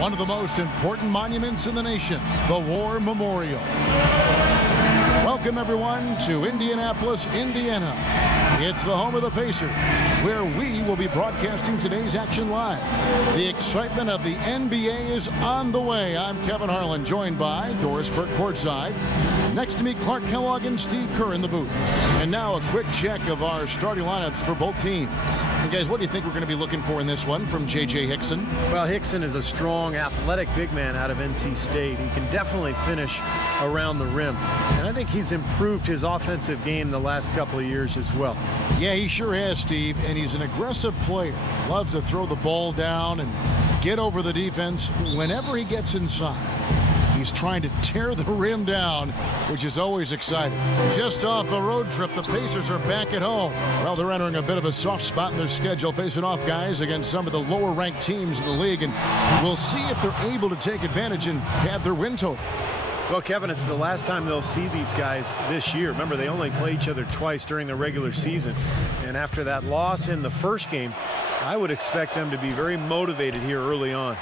One of the most important monuments in the nation, the War Memorial. Welcome, everyone, to Indianapolis, Indiana. It's the home of the Pacers, where we will be broadcasting today's action live. The excitement of the NBA is on the way. I'm Kevin Harlan, joined by Doris Burke courtside. Next to me, Clark Kellogg and Steve Kerr in the booth. And now a quick check of our starting lineups for both teams. And guys, what do you think we're going to be looking for in this one from J.J. Hickson? Well, Hickson is a strong, athletic big man out of NC State. He can definitely finish around the rim. And I think he's improved his offensive game the last couple of years as well. Yeah, he sure has, Steve. And he's an aggressive player. Loves to throw the ball down and get over the defense whenever he gets inside. He's trying to tear the rim down, which is always exciting. Just off a road trip, the Pacers are back at home. Well, they're entering a bit of a soft spot in their schedule, facing off guys against some of the lower-ranked teams in the league, and we'll see if they're able to take advantage and pad their win total. Well, Kevin, it's the last time they'll see these guys this year. Remember, they only play each other twice during the regular season, and after that loss in the first game, I would expect them to be very motivated here early on.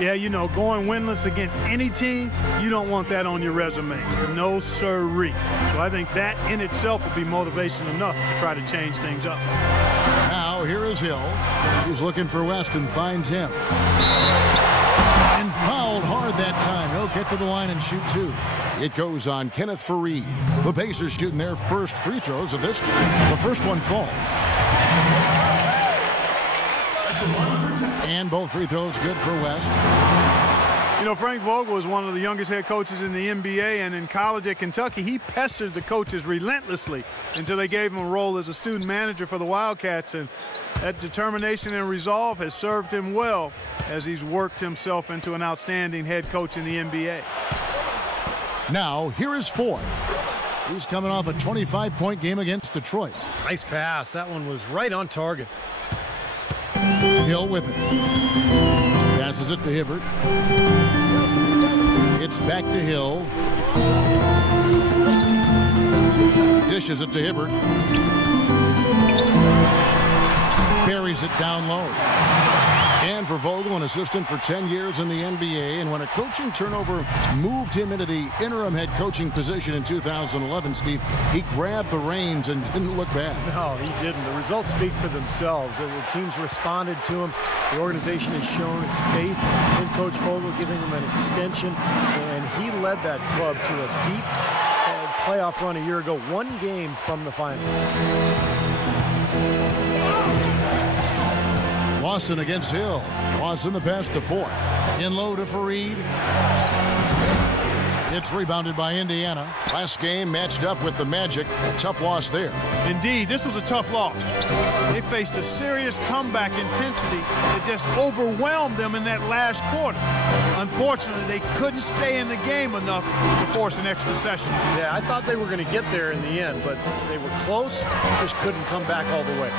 Yeah, you know, going winless against any team, you don't want that on your resume. No sirree. So I think that in itself will be motivation enough to try to change things up. Now, here is Hill. He's looking for West and finds him. And fouled hard that time. He'll get to the line and shoot two. It goes on Kenneth Faried. The Pacers shooting their first free throws of this game. The first one falls. And both free throws good for West. You know, Frank Vogel is one of the youngest head coaches in the NBA, and in college at Kentucky, he pestered the coaches relentlessly until they gave him a role as a student manager for the Wildcats, and that determination and resolve has served him well as he's worked himself into an outstanding head coach in the NBA. Now, here is Foy. He's coming off a 25-point game against Detroit. Nice pass. That one was right on target. Hill with it. Passes it to Hibbert. It's back to Hill. Dishes it to Hibbert. Buries it down low. And for Vogel, an assistant for 10 years in the NBA, and when a coaching turnover moved him into the interim head coaching position in 2011, Steve, he grabbed the reins and didn't look back. No, he didn't. The results speak for themselves. The teams responded to him. The organization has shown its faith in Coach Vogel, giving him an extension, and he led that club to a deep playoff run a year ago, one game from the finals. Lawson against Hill. Lawson the pass to Foy. In low to Faried. It's rebounded by Indiana. Last game matched up with the Magic. A tough loss there. Indeed, this was a tough loss. They faced a serious comeback intensity that just overwhelmed them in that last quarter. Unfortunately, they couldn't stay in the game enough to force an extra session. Yeah, I thought they were going to get there in the end, but they were close, just couldn't come back all the way.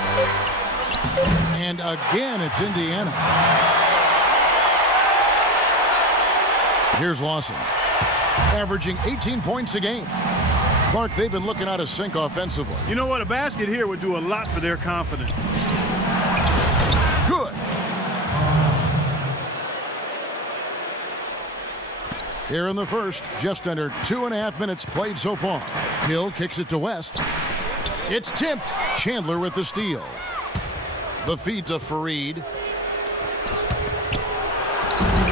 And again, it's Indiana. Here's Lawson, averaging 18 points a game. Clark, they've been looking out of sync offensively. You know what? A basket here would do a lot for their confidence. Good. Here in the first, just under 2.5 minutes played so far. Hill kicks it to West. It's tipped. Chandler with the steal. The feed to Faried.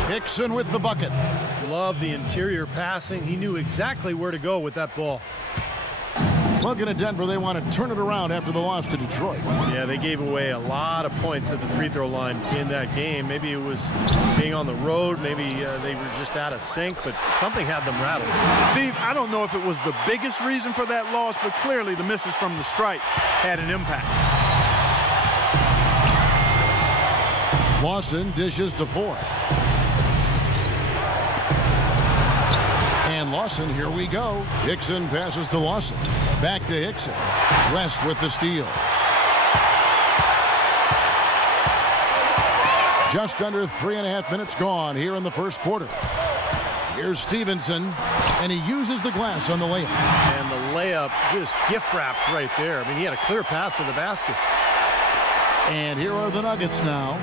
Hickson with the bucket. Love the interior passing. He knew exactly where to go with that ball. Looking at Denver, they want to turn it around after the loss to Detroit. Yeah, they gave away a lot of points at the free throw line in that game. Maybe it was being on the road. Maybe they were just out of sync, but something had them rattled. Steve, I don't know if it was the biggest reason for that loss, but clearly the misses from the stripe had an impact. Lawson dishes to Foy. And Lawson, here we go. Hickson passes to Lawson. Back to Hickson. West with the steal. Just under 3.5 minutes gone here in the first quarter. Here's Stevenson, and he uses the glass on the layup. And the layup just gift-wrapped right there. I mean, he had a clear path to the basket. And here are the Nuggets now.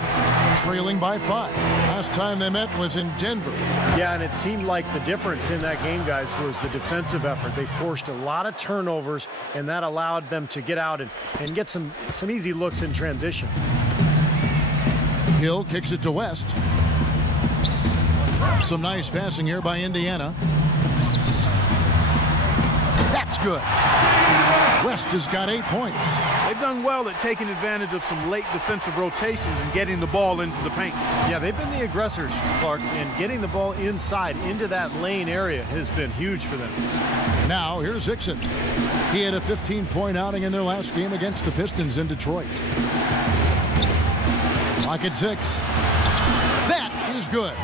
trailing by 5. Last time they met was in Denver. Yeah, and it seemed like the difference in that game, guys, was the defensive effort. They forced a lot of turnovers, and that allowed them to get out and get some easy looks in transition. Hill kicks it to West. Some nice passing here by Indiana. That's good. West has got 8 points. They've done well at taking advantage of some late defensive rotations and getting the ball into the paint. Yeah, they've been the aggressors, Clark, and getting the ball inside into that lane area has been huge for them. Now, here's Hickson. He had a 15-point outing in their last game against the Pistons in Detroit. Clock at 6. That is good.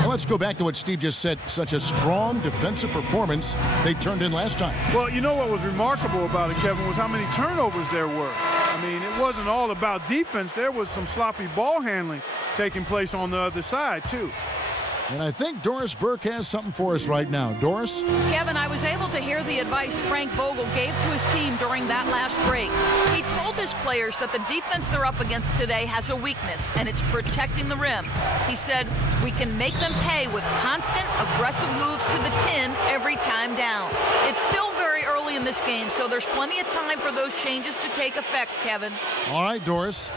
Now let's go back to what Steve just said. Such a strong defensive performance they turned in last time. Well, you know what was remarkable about it, Kevin, was how many turnovers there were. I mean, it wasn't all about defense. There was some sloppy ball handling taking place on the other side, too. And I think Doris Burke has something for us right now. Doris? Kevin, I was able to hear the advice Frank Vogel gave to his team during that last break. He told his players that the defense they're up against today has a weakness, and it's protecting the rim. He said, we can make them pay with constant, aggressive moves to the 10 every time down. It's still very early in this game, so there's plenty of time for those changes to take effect, Kevin. All right, Doris.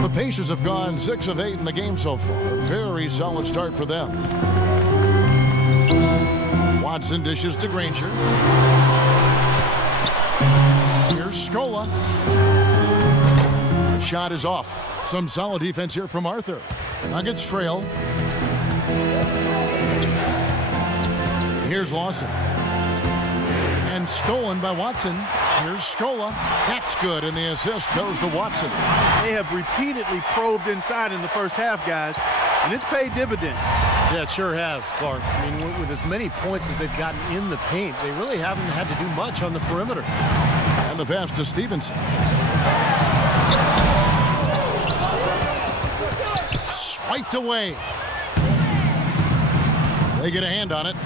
The Pacers have gone 6 of 8 in the game so far. A very solid start for them. Watson dishes to Granger. Here's Scola. The shot is off. Some solid defense here from Arthur. Nuggets trail. Here's Lawson. And stolen by Watson. Here's Scola. That's good, and the assist goes to Watson. They have repeatedly probed inside in the first half, guys, and it's paid dividends. Yeah, it sure has, Clark. I mean, with as many points as they've gotten in the paint, they really haven't had to do much on the perimeter. And the pass to Stevenson. Swiped away. They get a hand on it.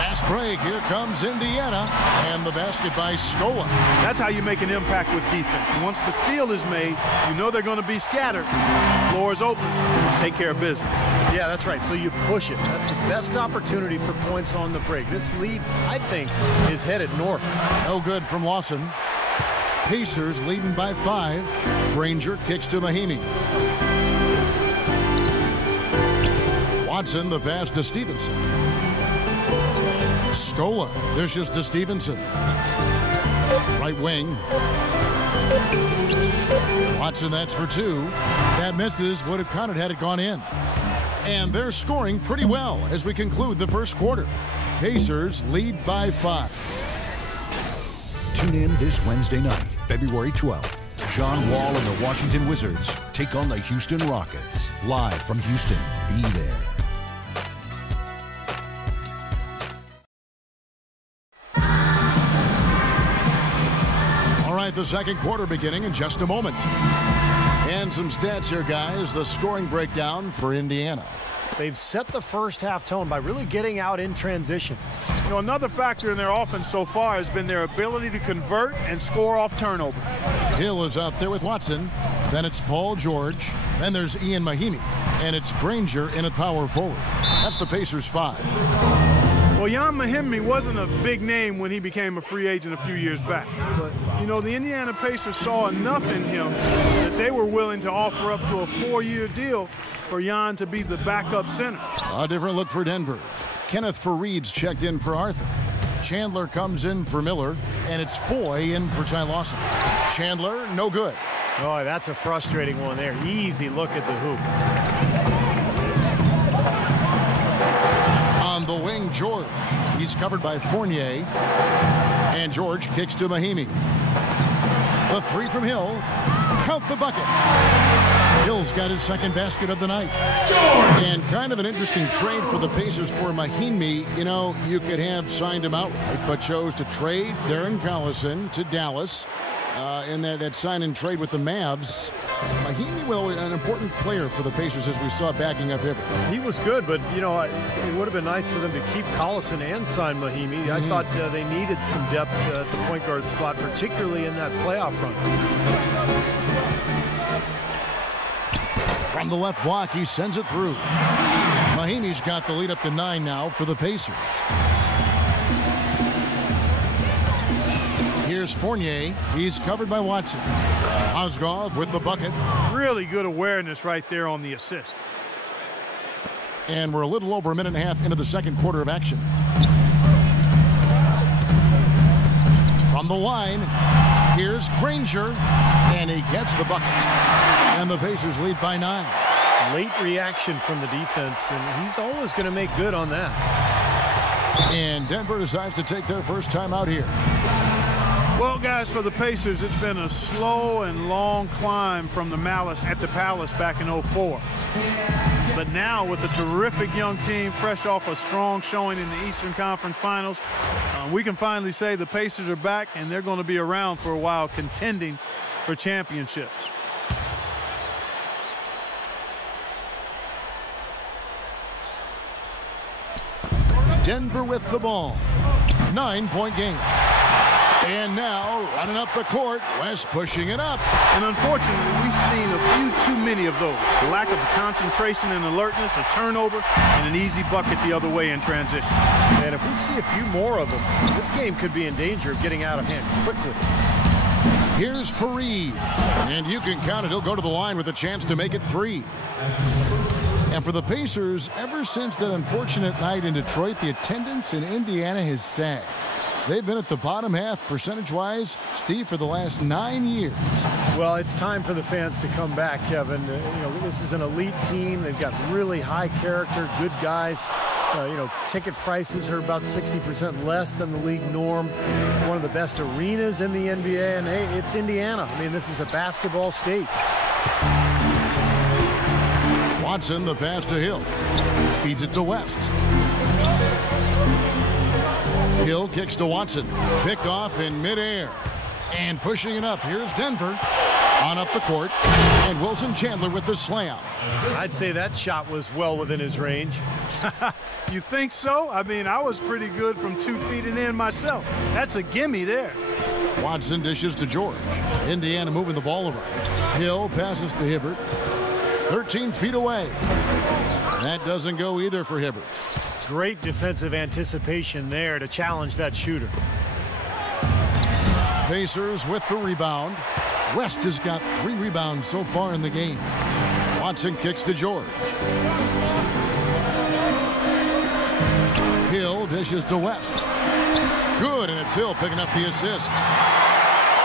Fast break. Here comes Indiana. And the basket by Scola. That's how you make an impact with defense. Once the steal is made, you know they're going to be scattered. Floor is open. Take care of business. Yeah, that's right. So you push it. That's the best opportunity for points on the break. This lead, I think, is headed north. No good from Lawson. Pacers leading by 5. Granger kicks to Mahimi. Watson, the pass to Stevenson. Scola dishes to Stevenson. Right wing. Watson, that's for 2. That misses. Would have counted had it gone in. And they're scoring pretty well as we conclude the first quarter. Pacers lead by 5. Tune in this Wednesday night, February 12th. John Wall and the Washington Wizards take on the Houston Rockets. Live from Houston. Be there. The second quarter beginning in just a moment. And some stats here, guys. The scoring breakdown for Indiana. They've set the first half tone by really getting out in transition. You know, another factor in their offense so far has been their ability to convert and score off turnovers. Hill is out there with Watson. Then it's Paul George. Then there's Ian Mahimi. And it's Granger in at power forward. That's the Pacers 5. Well, Ian Mahimi wasn't a big name when he became a free agent a few years back. But, you know, the Indiana Pacers saw enough in him that they were willing to offer up to a 4-year deal for Jan to be the backup center. A different look for Denver. Kenneth Fareed's checked in for Arthur. Chandler comes in for Miller, and it's Foy in for Ty Lawson. Chandler, no good. Oh, that's a frustrating one there. Easy look at the hoop. On the wing, George. He's covered by Fournier. And George kicks to Mahimi. The 3 from Hill. Count the bucket. Hill's got his second basket of the night. George! And kind of an interesting trade for the Pacers for Mahimi. You know, you could have signed him outright, but chose to trade Darren Collison to Dallas in that sign and trade with the Mavs. Mahimi, well, an important player for the Pacers as we saw backing up Hibbert. He was good, but, you know, it would have been nice for them to keep Collison and sign Mahimi. I thought they needed some depth at the point guard spot, particularly in that playoff run. From the left block, he sends it through. Mahinmi's got the lead up to 9 now for the Pacers. Here's Fournier. He's covered by Watson. Mozgov with the bucket. Really good awareness right there on the assist. And we're a little over a minute and a half into the second quarter of action. From the line, here's Granger, and he gets the bucket. And the Pacers lead by 9. Late reaction from the defense, and he's always going to make good on that. And Denver decides to take their first time out here. Well, guys, for the Pacers, it's been a slow and long climb from the Malice at the Palace back in '04. But now, with a terrific young team fresh off a strong showing in the Eastern Conference Finals, we can finally say the Pacers are back, and they're going to be around for a while contending for championships. Denver with the ball. 9-point game. And now, running up the court, West pushing it up. And unfortunately, we've seen a few too many of those. The lack of concentration and alertness, a turnover, and an easy bucket the other way in transition. And if we see a few more of them, this game could be in danger of getting out of hand quickly. Here's Fareed. And you can count it. He'll go to the line with a chance to make it 3. And for the Pacers, ever since that unfortunate night in Detroit, the attendance in Indiana has sagged. They've been at the bottom half percentage-wise, Steve, for the last 9 years. Well, it's time for the fans to come back, Kevin. This is an elite team. They've got really high character, good guys. Ticket prices are about 60% less than the league norm. One of the best arenas in the NBA, and hey, it's Indiana. I mean, this is a basketball state. Watson, the pass to Hill. Feeds it to West. Hill kicks to Watson. Picked off in midair. And pushing it up. Here's Denver. On up the court. And Wilson Chandler with the slam. I'd say that shot was well within his range. You think so? I mean, I was pretty good from 2 feet and in myself. That's a gimme there. Watson dishes to George. Indiana moving the ball around. Hill passes to Hibbert. 13 feet away. That doesn't go either for Hibbert. Great defensive anticipation there to challenge that shooter. Pacers with the rebound. West has got 3 rebounds so far in the game. Watson kicks to George. Hill dishes to West. Good, and it's Hill picking up the assist.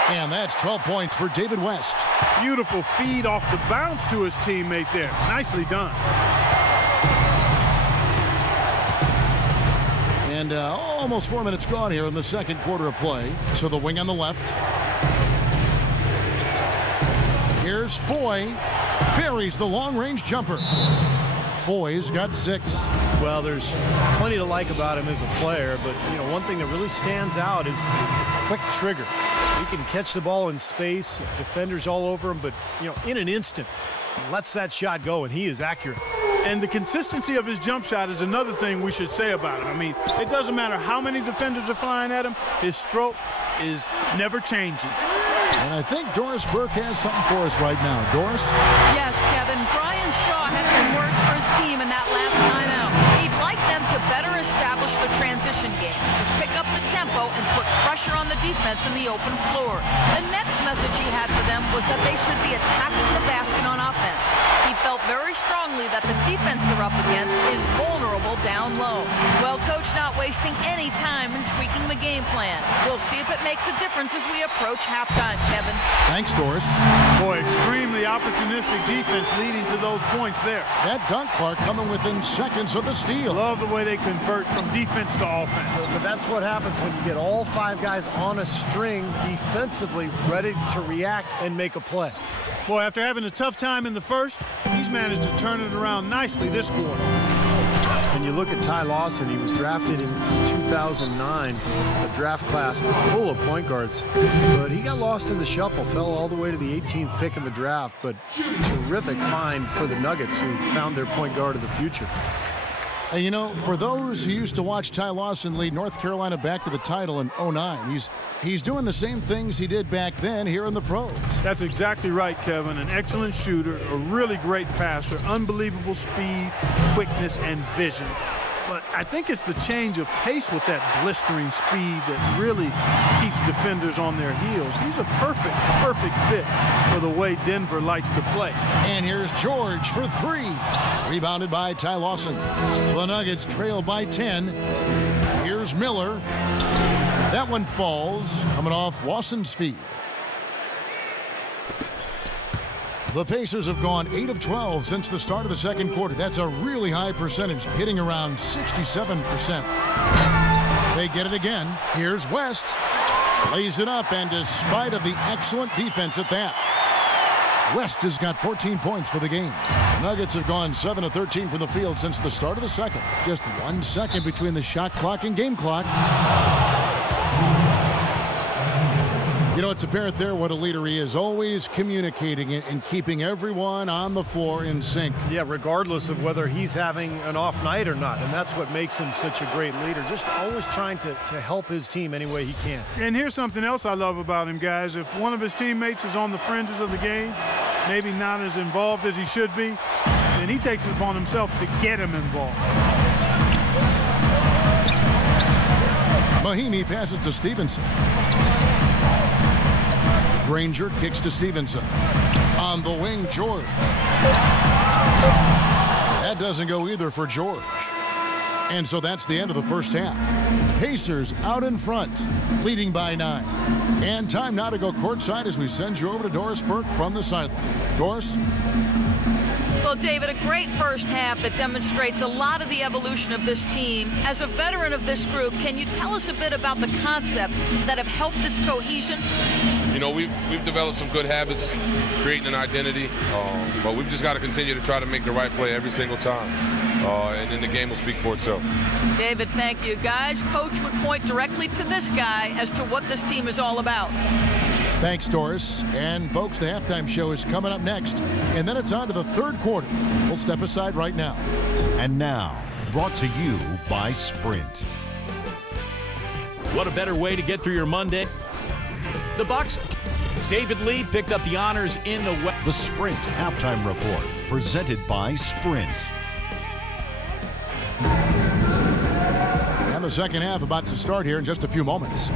And that's 12 points for David West. Beautiful feed off the bounce to his teammate there. Nicely done. And almost 4 minutes gone here in the second quarter of play. So the wing on the left. Here's Foy. Buries the long-range jumper. Foy's got 6. Well, there's plenty to like about him as a player, but one thing that really stands out is the quick trigger. He can catch the ball in space, defenders all over him, but in an instant lets that shot go, and he is accurate. And the consistency of his jump shot is another thing we should say about him. I mean, it doesn't matter how many defenders are flying at him, his stroke is never changing. And I think Doris Burke has something for us right now. Doris? Yes, Kevin. Brian Shaw had some words for his team in that last timeout. He'd like them to better establish the transition game, to pick up the tempo and put pressure on the defense in the open floor. The next message he had for them was that they should be attacking the basket on offense. He felt very strongly that the defense they're up against is vulnerable down low. Well, Coach not wasting any time in tweaking the game plan. We'll see if it makes a difference as we approach halftime, Kevin. Thanks, Doris. Boy, extremely opportunistic defense leading to those points there. That dunk, Clark, coming within seconds of the steal. Love the way they convert from defense to offense. But that's what happens when you get all 5 guys on a string defensively ready to react and make a play. Boy, after having a tough time in the first, he's managed to turn it around nicely this quarter. When you look at Ty Lawson, he was drafted in 2009, a draft class full of point guards. But he got lost in the shuffle, fell all the way to the 18th pick in the draft. But terrific find for the Nuggets, who found their point guard of the future. And you know, for those who used to watch Ty Lawson lead North Carolina back to the title in '09, he's doing the same things he did back then here in the pros. That's exactly right, Kevin. An excellent shooter, a really great passer, unbelievable speed, quickness, and vision. But I think it's the change of pace with that blistering speed that really keeps defenders on their heels. He's a perfect fit for the way Denver likes to play. And here's George for 3. Rebounded by Ty Lawson. The Nuggets trail by 10. Here's Miller. That one falls, coming off Lawson's feet. The Pacers have gone 8 of 12 since the start of the second quarter. That's a really high percentage, hitting around 67%. They get it again. Here's West. Lays it up, and despite of the excellent defense at that, West has got 14 points for the game. The Nuggets have gone 7 of 13 from the field since the start of the second. Just 1 second between the shot clock and game clock. You know, it's apparent there what a leader he is, always communicating and keeping everyone on the floor in sync. Yeah, regardless of whether he's having an off night or not, and that's what makes him such a great leader, just always trying to help his team any way he can. And here's something else I love about him, guys. If one of his teammates is on the fringes of the game, maybe not as involved as he should be, then he takes it upon himself to get him involved. Mahinmi passes to Stevenson. Granger kicks to Stevenson. On the wing, George. That doesn't go either for George. And so that's the end of the first half. Pacers out in front, leading by 9. And time now to go courtside as we send you over to Doris Burke from the sideline. Doris? Well, David, a great first half that demonstrates a lot of the evolution of this team. As a veteran of this group, can you tell us a bit about the concepts that have helped this cohesion? You know, we've developed some good habits, creating an identity, but we've just got to continue to try to make the right play every single time, and then the game will speak for itself. David, thank you. Guys, Coach would point directly to this guy as to what this team is all about. Thanks, Doris. And, folks, the halftime show is coming up next, and then it's on to the third quarter. We'll step aside right now. And now, brought to you by Sprint. What a better way to get through your Monday. The Bucks, David Lee picked up the honors in the West. The Sprint Halftime Report, presented by Sprint. And the second half about to start here in just a few moments.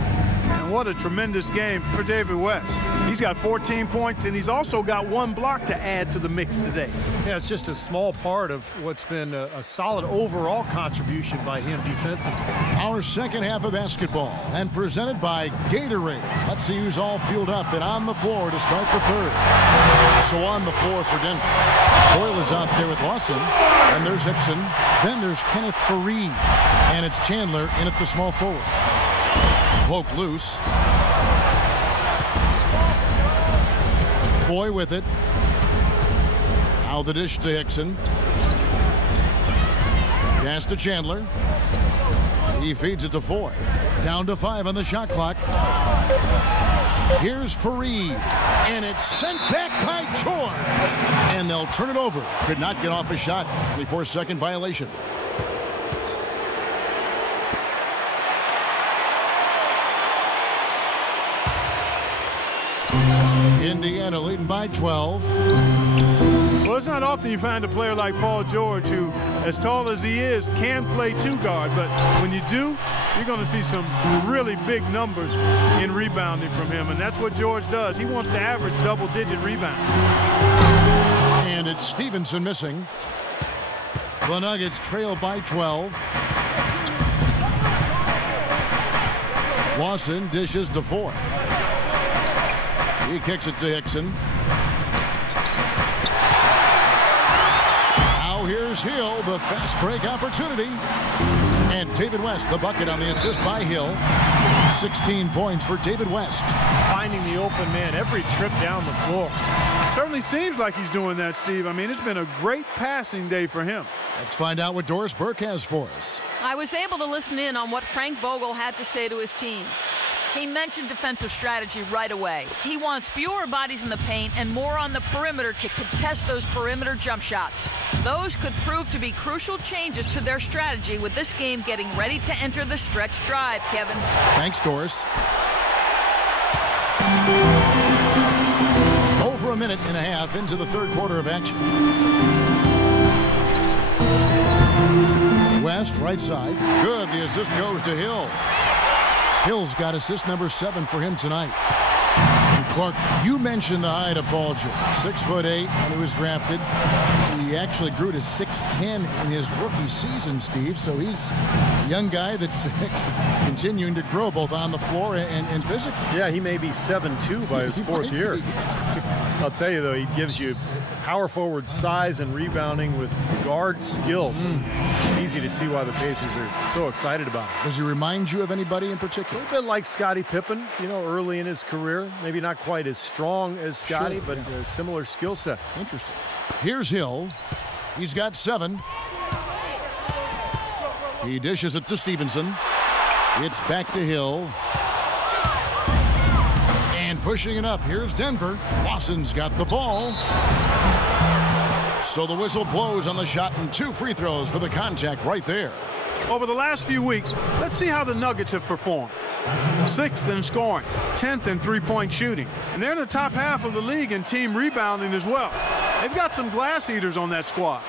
And what a tremendous game for David West. He's got 14 points, and he's also got 1 block to add to the mix today. Yeah, it's just a small part of what's been a solid overall contribution by him defensively. Our second half of basketball, and presented by Gatorade. Let's see who's all fueled up and on the floor to start the third. So on the floor for Denver. Doyle is out there with Lawson, and there's Hickson. Then there's Kenneth Fareed, and it's Chandler in at the small forward. Poke loose. Foy with it. Now the dish to Hickson. Pass to Chandler. He feeds it to Foy. Down to 5 on the shot clock. Here's Fareed. And it's sent back by George. And they'll turn it over. Could not get off a shot. 24-second violation. Indiana leading by 12. Well, it's not often you find a player like Paul George who, as tall as he is, can play 2-guard. But when you do, you're going to see some really big numbers in rebounding from him. And that's what George does. He wants to average double-digit rebounds. And it's Stevenson missing. The Nuggets trail by 12. Lawson dishes to Foy. He kicks it to Hickson. Now here's Hill, the fast break opportunity. And David West, the bucket on the assist by Hill. 16 points for David West. Finding the open man every trip down the floor. Certainly seems like he's doing that, Steve. I mean, it's been a great passing day for him. Let's find out what Doris Burke has for us. I was able to listen in on what Frank Vogel had to say to his team. He mentioned defensive strategy right away. He wants fewer bodies in the paint and more on the perimeter to contest those perimeter jump shots. Those could prove to be crucial changes to their strategy with this game getting ready to enter the stretch drive, Kevin. Thanks, Doris. Over a minute and a half into the third quarter of action. West, right side. Good. The assist goes to Hill. Hill's got assist number 7 for him tonight. And Clark, you mentioned the height of Paul George. 6'8" when he was drafted. He actually grew to 6'10" in his rookie season, Steve. So he's a young guy that's continuing to grow both on the floor and physically. Yeah, he may be 7'2" by his fourth year. I'll tell you, though, he gives you power forward size and rebounding with guard skills. It's easy to see why the Pacers are so excited about him. Does he remind you of anybody in particular? A little bit like Scottie Pippen, early in his career. Maybe not quite as strong as Scottie, sure, but a similar skill set. Interesting. Here's Hill. He's got 7. He dishes it to Stevenson. It's back to Hill. And pushing it up, here's Denver. Lawson's got the ball. So the whistle blows on the shot and 2 free throws for the contact right there. Over the last few weeks, let's see how the Nuggets have performed. 6th in scoring, 10th in three-point shooting. And they're in the top half of the league in team rebounding as well. They've got some glass eaters on that squad.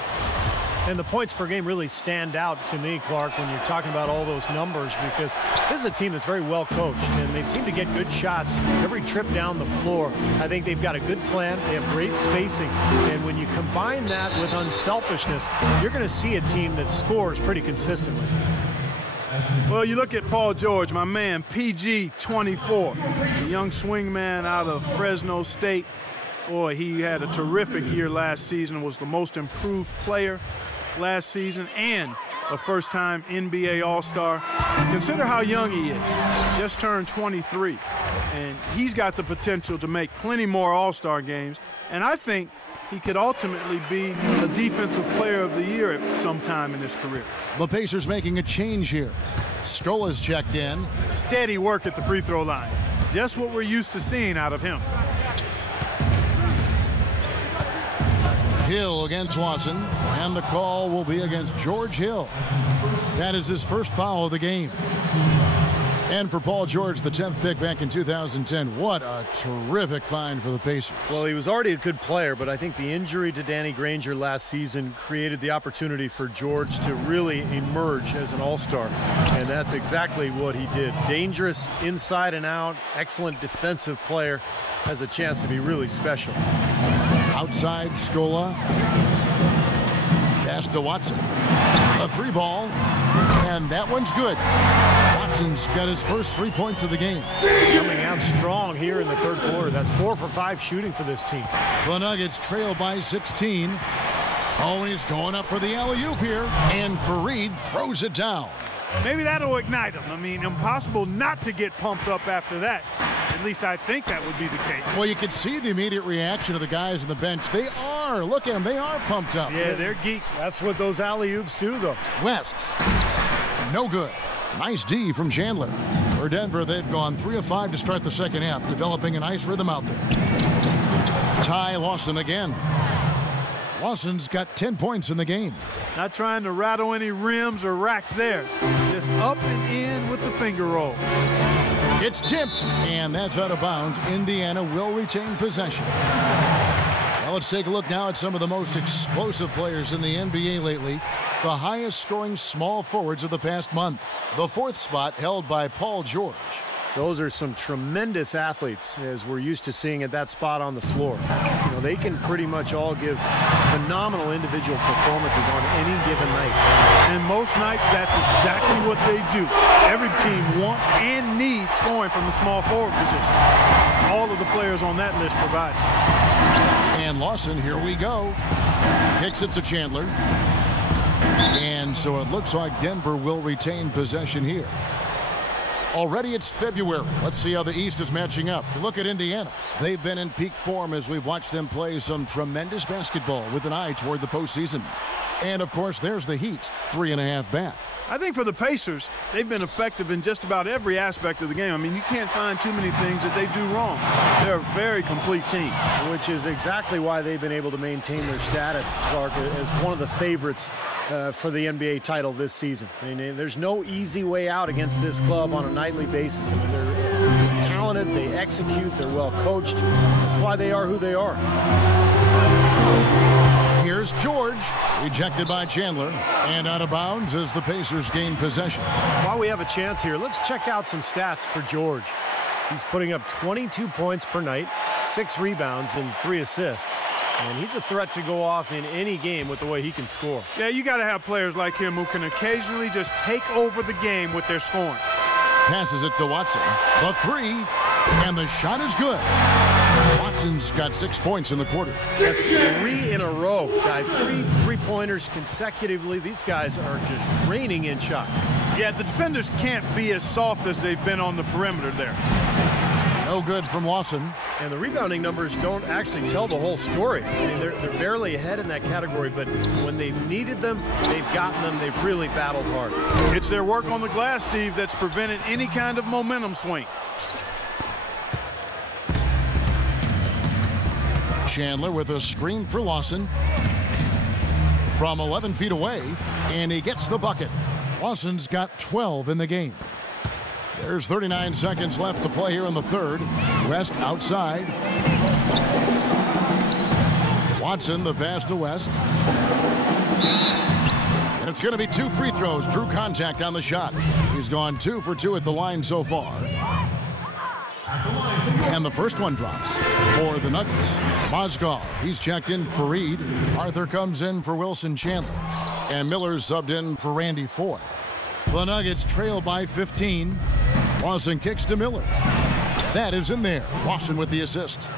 And the points per game really stand out to me, Clark, when you're talking about all those numbers, because this is a team that's very well coached, and they seem to get good shots every trip down the floor. I think they've got a good plan. They have great spacing. And when you combine that with unselfishness, you're going to see a team that scores pretty consistently. Well, you look at Paul George, my man, PG 24, the young swingman out of Fresno State. Boy, he had a terrific year last season, was the most improved player last season, and a first-time NBA All-Star. Consider how young he is. Just turned 23, and he's got the potential to make plenty more All-Star games, and I think he could ultimately be the Defensive Player of the Year at some time in his career. The Pacers making a change here. Scola's checked in. Steady work at the free throw line. Just what we're used to seeing out of him. Hill against Lawson, and the call will be against George Hill. That is his first foul of the game. And for Paul George, the 10th pick back in 2010, what a terrific find for the Pacers. Well, he was already a good player, but I think the injury to Danny Granger last season created the opportunity for George to really emerge as an all-star. And that's exactly what he did. Dangerous inside and out, excellent defensive player, has a chance to be really special. Outside, Scola. Pass to Watson. A 3-ball, and that one's good. Watson's got his first 3 points of the game. Coming out strong here in the third quarter. That's 4 for 5 shooting for this team. The Nuggets trail by 16. Oh, he's going up for the alley-oop here, and Fareed throws it down. Maybe that'll ignite him. I mean, impossible not to get pumped up after that. At least I think that would be the case. Well, you can see the immediate reaction of the guys on the bench. They are. Look at them. They are pumped up. Yeah, they're geek. That's what those alley-oops do, though. West. No good. Nice D from Chandler. For Denver, they've gone 3 of 5 to start the second half, developing a nice rhythm out there. Ty Lawson again. Lawson's got 10 points in the game. Not trying to rattle any rims or racks there. Just up and in with the finger roll. It's tipped, and that's out of bounds. Indiana will retain possession. Well, let's take a look now at some of the most explosive players in the NBA lately. The highest scoring small forwards of the past month. The 4th spot held by Paul George. Those are some tremendous athletes, as we're used to seeing at that spot on the floor. You know, they can pretty much all give phenomenal individual performances on any given night. And most nights, that's exactly what they do. Every team wants and needs scoring from the small forward position. All of the players on that list provide. And Lawson, here we go. Kicks it to Chandler. And so it looks like Denver will retain possession here. Already it's February. Let's see how the East is matching up. Look at Indiana. They've been in peak form as we've watched them play some tremendous basketball with an eye toward the postseason. And, of course, there's the Heat, 3.5 back. I think for the Pacers, they've been effective in just about every aspect of the game. I mean, you can't find too many things that they do wrong. They're a very complete team. Which is exactly why they've been able to maintain their status, Clark, as one of the favorites for the NBA title this season. I mean, there's no easy way out against this club on a nightly basis. I mean, they're talented, they execute, they're well coached. That's why they are who they are. Here's George, rejected by Chandler, and out of bounds as the Pacers gain possession. While we have a chance here, let's check out some stats for George. He's putting up 22 points per night, 6 rebounds, and 3 assists. And he's a threat to go off in any game with the way he can score. Yeah, you got to have players like him who can occasionally just take over the game with their scoring. Passes it to Watson. The three, and the shot is good. Watson's got 6 points in the quarter. That's 3 in a row, guys. 3 three-pointers consecutively. These guys are just raining in shots. Yeah, the defenders can't be as soft as they've been on the perimeter there. No good from Lawson. And the rebounding numbers don't actually tell the whole story. I mean, they're barely ahead in that category, but when they've needed them, they've gotten them. They've really battled hard. It's their work on the glass, Steve, that's prevented any kind of momentum swing. Chandler with a screen for Lawson from 11 feet away, and he gets the bucket. Lawson's got 12 in the game. There's 39 seconds left to play here in the third. West outside. Watson, the pass to West. And it's going to be 2 free throws. Drew contact on the shot. He's gone 2 for 2 at the line so far. And the first one drops for the Nuggets. Mozgov, he's checked in for Reed. Arthur comes in for Wilson Chandler. And Miller's subbed in for Randy Foy. The Nuggets trail by 15. Lawson kicks to Miller. That is in there. Lawson with the assist.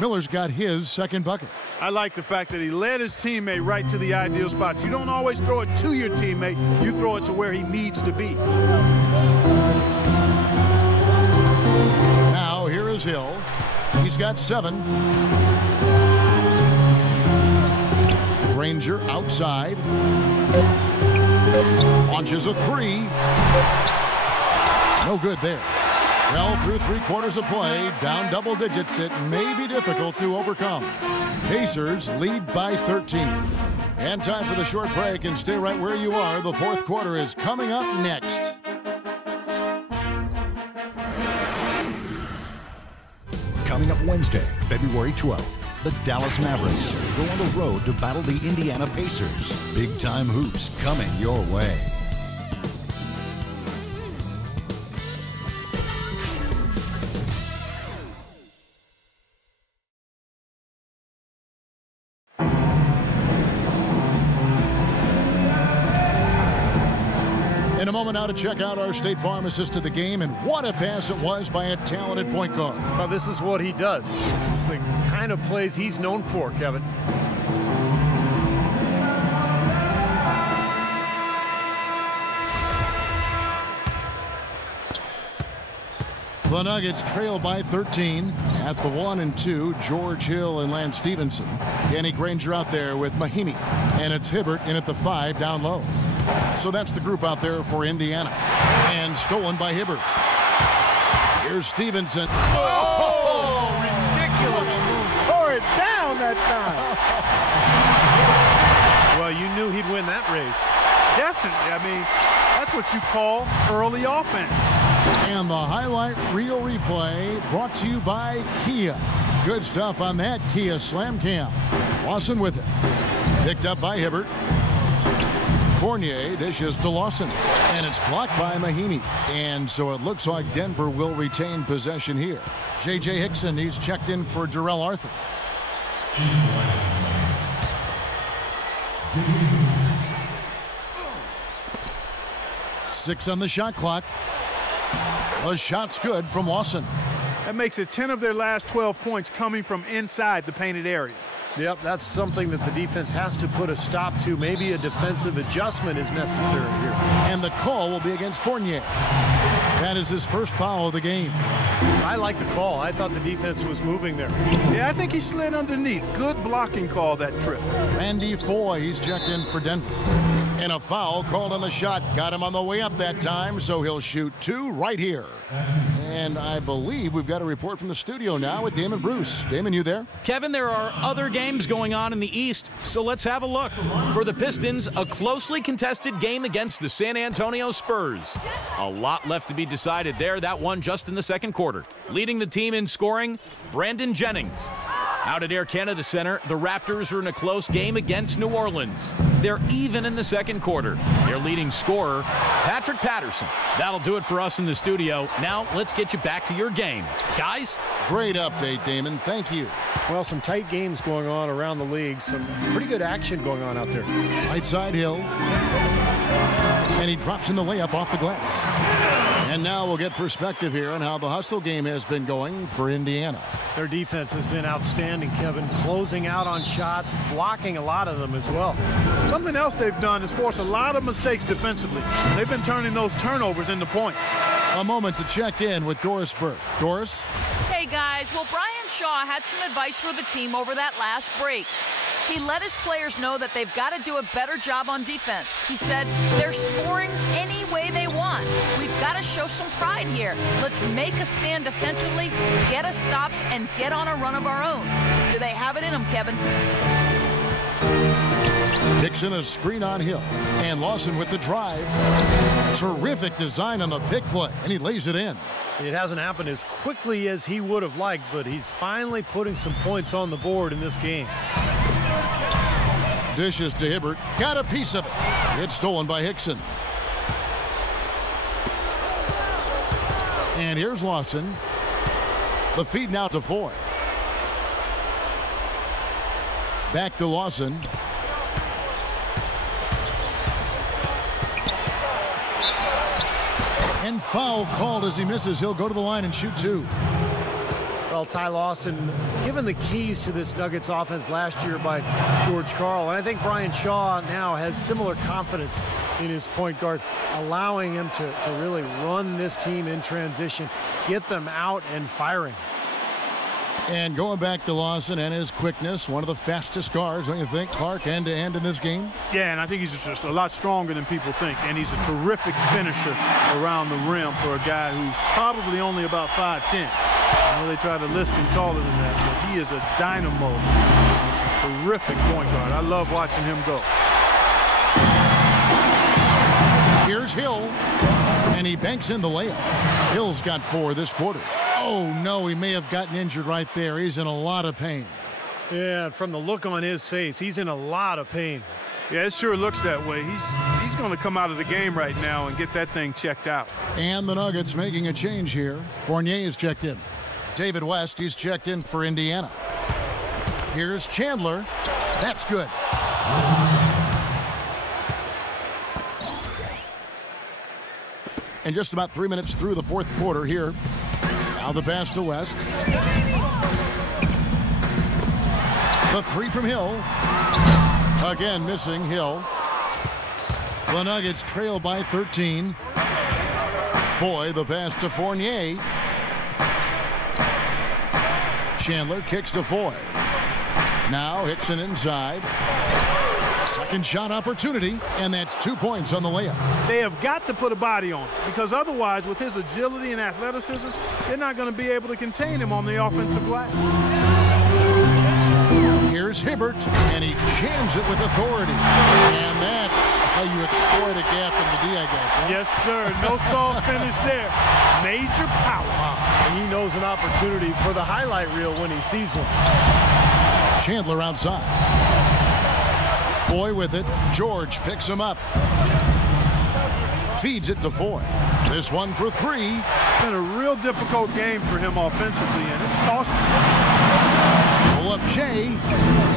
Miller's got his second bucket. I like the fact that he led his teammate right to the ideal spot. You don't always throw it to your teammate. You throw it to where he needs to be. Now here is Hill. He's got 7. Granger outside. Launches a 3. No good there. Well, through 3 quarters of play, down double digits, it may be difficult to overcome. Pacers lead by 13. And time for the short break, and stay right where you are. The fourth quarter is coming up next. Coming up Wednesday, February 12th, the Dallas Mavericks go on the road to battle the Indiana Pacers. Big-time hoops coming your way. In a moment now to check out our State Farm assist to the game, and what a pass it was by a talented point guard. Well, this is what he does. This is the kind of plays he's known for, Kevin. The Nuggets trail by 13 at the 1 and 2. George Hill and Lance Stevenson. Danny Granger out there with Mahimi, and it's Hibbert in at the 5 down low. So that's the group out there for Indiana. And stolen by Hibbert. Here's Stevenson. Oh, ridiculous. Tore it down that time. Well, you knew he'd win that race. Definitely. I mean, that's what you call early offense. And the highlight reel replay brought to you by Kia. Good stuff on that Kia Slam Cam. Lawson with it. Picked up by Hibbert. Fournier dishes to Lawson, and it's blocked by Mahimi. And so it looks like Denver will retain possession here. J.J. Hickson, he's checked in for Darrell Arthur. 6 on the shot clock. A shot's good from Lawson. That makes it 10 of their last 12 points coming from inside the painted area. Yep, that's something that the defense has to put a stop to. Maybe a defensive adjustment is necessary here. And the call will be against Fournier. That is his first foul of the game. I like the call. I thought the defense was moving there. Yeah, I think he slid underneath. Good blocking call that trip. Randy Foye, he's checked in for Denver. And a foul called on the shot. Got him on the way up that time, so he'll shoot 2 right here. And I believe we've got a report from the studio now with Damon Bruce. Damon, you there? Kevin, there are other games going on in the East, so let's have a look. For the Pistons, a closely contested game against the San Antonio Spurs. A lot left to be decided there. That one just in the second quarter. Leading the team in scoring, Brandon Jennings. Out at Air Canada Center, the Raptors are in a close game against New Orleans. They're even in the second quarter. Their leading scorer, Patrick Patterson. That'll do it for us in the studio. Now, let's get you back to your game. Guys? Great update, Damon. Thank you. Well, some tight games going on around the league. Some pretty good action going on out there. Right side Hill. And he drops in the layup off the glass. And now we'll get perspective here on how the hustle game has been going for Indiana. Their defense has been outstanding, Kevin. Closing out on shots, blocking a lot of them as well. Something else they've done is force a lot of mistakes defensively. They've been turning those turnovers into points. A moment to check in with Doris Burke. Doris? Hey, guys. Well, Brian Shaw had some advice for the team over that last break. He let his players know that they've got to do a better job on defense. He said they're scoring any way they want. We've got to show some pride here. Let's make a stand defensively, get us stops, and get on a run of our own. Do they have it in them, Kevin? Dixon a screen on Hill. And Lawson with the drive. Terrific design on the pick play, and he lays it in. It hasn't happened as quickly as he would have liked, but he's finally putting some points on the board in this game. Dishes to Hibbert. Got a piece of it. It's stolen by Hickson. And here's Lawson. The feed now to Foye. Back to Lawson. And foul called as he misses. He'll go to the line and shoot 2. Well, Ty Lawson given the keys to this Nuggets offense last year by George Karl. And I think Brian Shaw now has similar confidence in his point guard, allowing him to really run this team in transition, get them out and firing. And going back to Lawson and his quickness, one of the fastest guards, don't you think, Clark, end-to-end in this game? Yeah, and I think he's just a lot stronger than people think, and he's a terrific finisher around the rim for a guy who's probably only about 5'10". I know they try to list him taller than that, but he is a dynamo, a terrific point guard. I love watching him go. Here's Hill, and he banks in the layup. Hill's got 4 this quarter. Oh, no, he may have gotten injured right there. He's in a lot of pain. Yeah, from the look on his face, he's in a lot of pain. Yeah, it sure looks that way. He's going to come out of the game right now and get that thing checked out. And the Nuggets making a change here. Fournier is checked in. David West, he's checked in for Indiana. Here's Chandler. That's good. And just about 3 minutes through the fourth quarter here. Now the pass to West. The 3 from Hill. Again missing Hill. The Nuggets trail by 13. Foye the pass to Fournier. Chandler kicks to Foye. Now Hickson inside. Second shot opportunity, and that's 2 points on the layup. They have got to put a body on him, because otherwise, with his agility and athleticism, they're not going to be able to contain him on the offensive glass. Here's Hibbert, and he jams it with authority. And that's how you exploit a gap in the D, I guess. Huh? Yes, sir. No soft finish there. Major power. Wow. He knows an opportunity for the highlight reel when he sees one. Chandler outside. Foye with it. George picks him up. Feeds it to Foye. This one for 3. It's been a real difficult game for him offensively, and it's costly. Pull up Jay,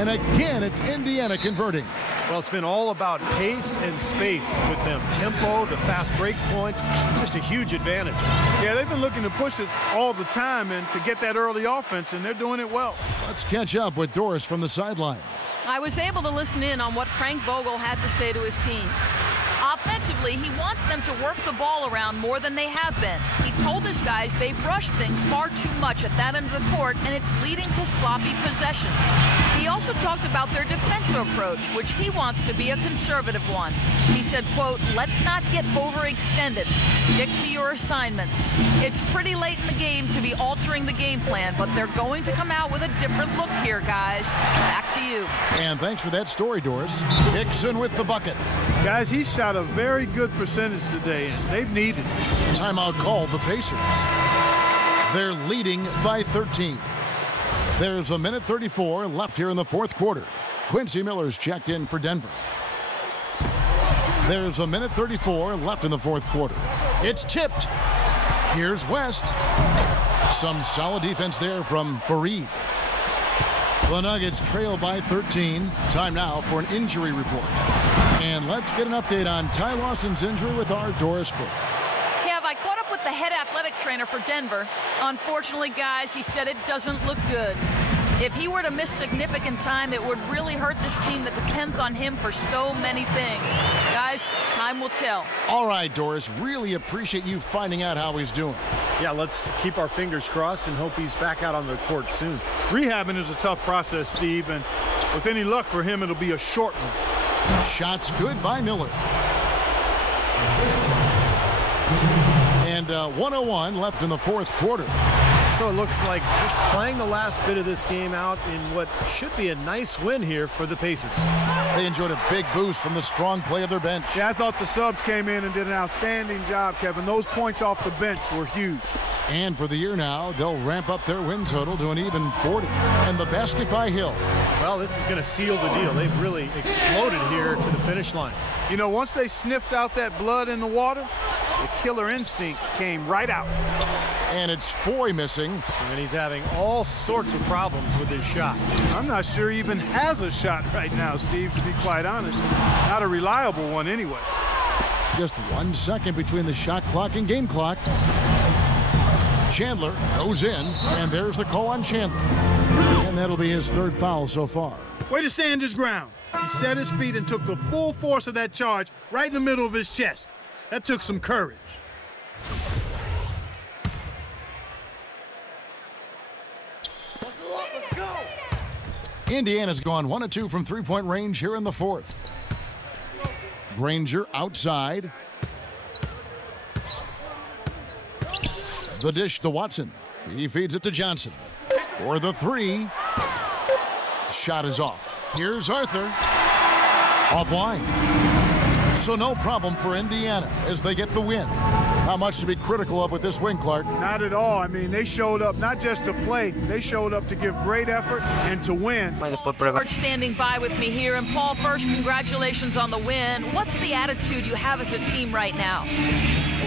and again it's Indiana converting. Well, it's been all about pace and space with them. Tempo, the fast break points, just a huge advantage. Yeah, they've been looking to push it all the time and to get that early offense, and they're doing it well. Let's catch up with Doris from the sideline. I was able to listen in on what Frank Vogel had to say to his team. Offensively, he wants them to work the ball around more than they have been. He told his guys they've rushed things far too much at that end of the court, and it's leading to sloppy possessions. He also talked about their defensive approach, which he wants to be a conservative one. He said, quote, "Let's not get overextended. Stick to your assignments." It's pretty late in the game to be altering the game plan, but they're going to come out with a different look here, guys. Back to you. And thanks for that story, Doris. Hickson with the bucket. Guys, he shot a very good percentage today, and they've needed it. Timeout called the Pacers. They're leading by 13. There's a minute 34 left here in the fourth quarter. Quincy Miller's checked in for Denver. There's a minute 34 left in the fourth quarter. It's tipped. Here's West. Some solid defense there from Fareed. The Nuggets trail by 13. Time now for an injury report. And let's get an update on Ty Lawson's injury with our Doris Burke. Kev, I caught up with the head athletic trainer for Denver. Unfortunately, guys, he said it doesn't look good. If he were to miss significant time, it would really hurt this team that depends on him for so many things. Guys, time will tell. All right, Doris, really appreciate you finding out how he's doing. Yeah, let's keep our fingers crossed and hope he's back out on the court soon. Rehabbing is a tough process, Steve, and with any luck for him, it'll be a short one. Shots good by Miller. And 1:01 left in the fourth quarter. So it looks like just playing the last bit of this game out in what should be a nice win here for the Pacers. They enjoyed a big boost from the strong play of their bench. Yeah, I thought the subs came in and did an outstanding job, Kevin. Those points off the bench were huge. And for the year now, they'll ramp up their win total to an even 40. And the basket by Hill. Well, this is going to seal the deal. They've really exploded here to the finish line. You know, once they sniffed out that blood in the water, the killer instinct came right out. And it's Foy missing. And he's having all sorts of problems with his shot. I'm not sure he even has a shot right now, Steve, to be quite honest. Not a reliable one anyway. Just 1 second between the shot clock and game clock. Chandler goes in, and there's the call on Chandler. And that'll be his third foul so far. Way to stand his ground. He set his feet and took the full force of that charge right in the middle of his chest. That took some courage. Indiana's gone 1 of 2 from three-point range here in the fourth. Granger outside. The dish to Watson. He feeds it to Johnson. For the three. Shot is off. Here's Arthur. Offline. So no problem for Indiana as they get the win. How much to be critical of with this win, Clark? Not at all. I mean, they showed up not just to play. They showed up to give great effort and to win. George standing by with me here. And Paul, first, congratulations on the win. What's the attitude you have as a team right now?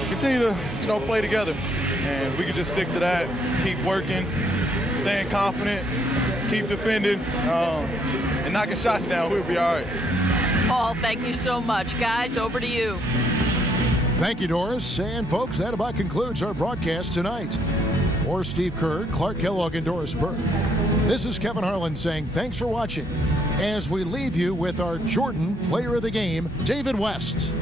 Continue to, play together. And we can just stick to that, keep working, staying confident, keep defending, and knocking shots down. We'll be all right. Paul, thank you so much. Guys, over to you. Thank you, Doris. And folks, that about concludes our broadcast tonight. For Steve Kerr, Clark Kellogg, and Doris Burke, this is Kevin Harlan saying thanks for watching as we leave you with our Jordan Player of the Game, David West.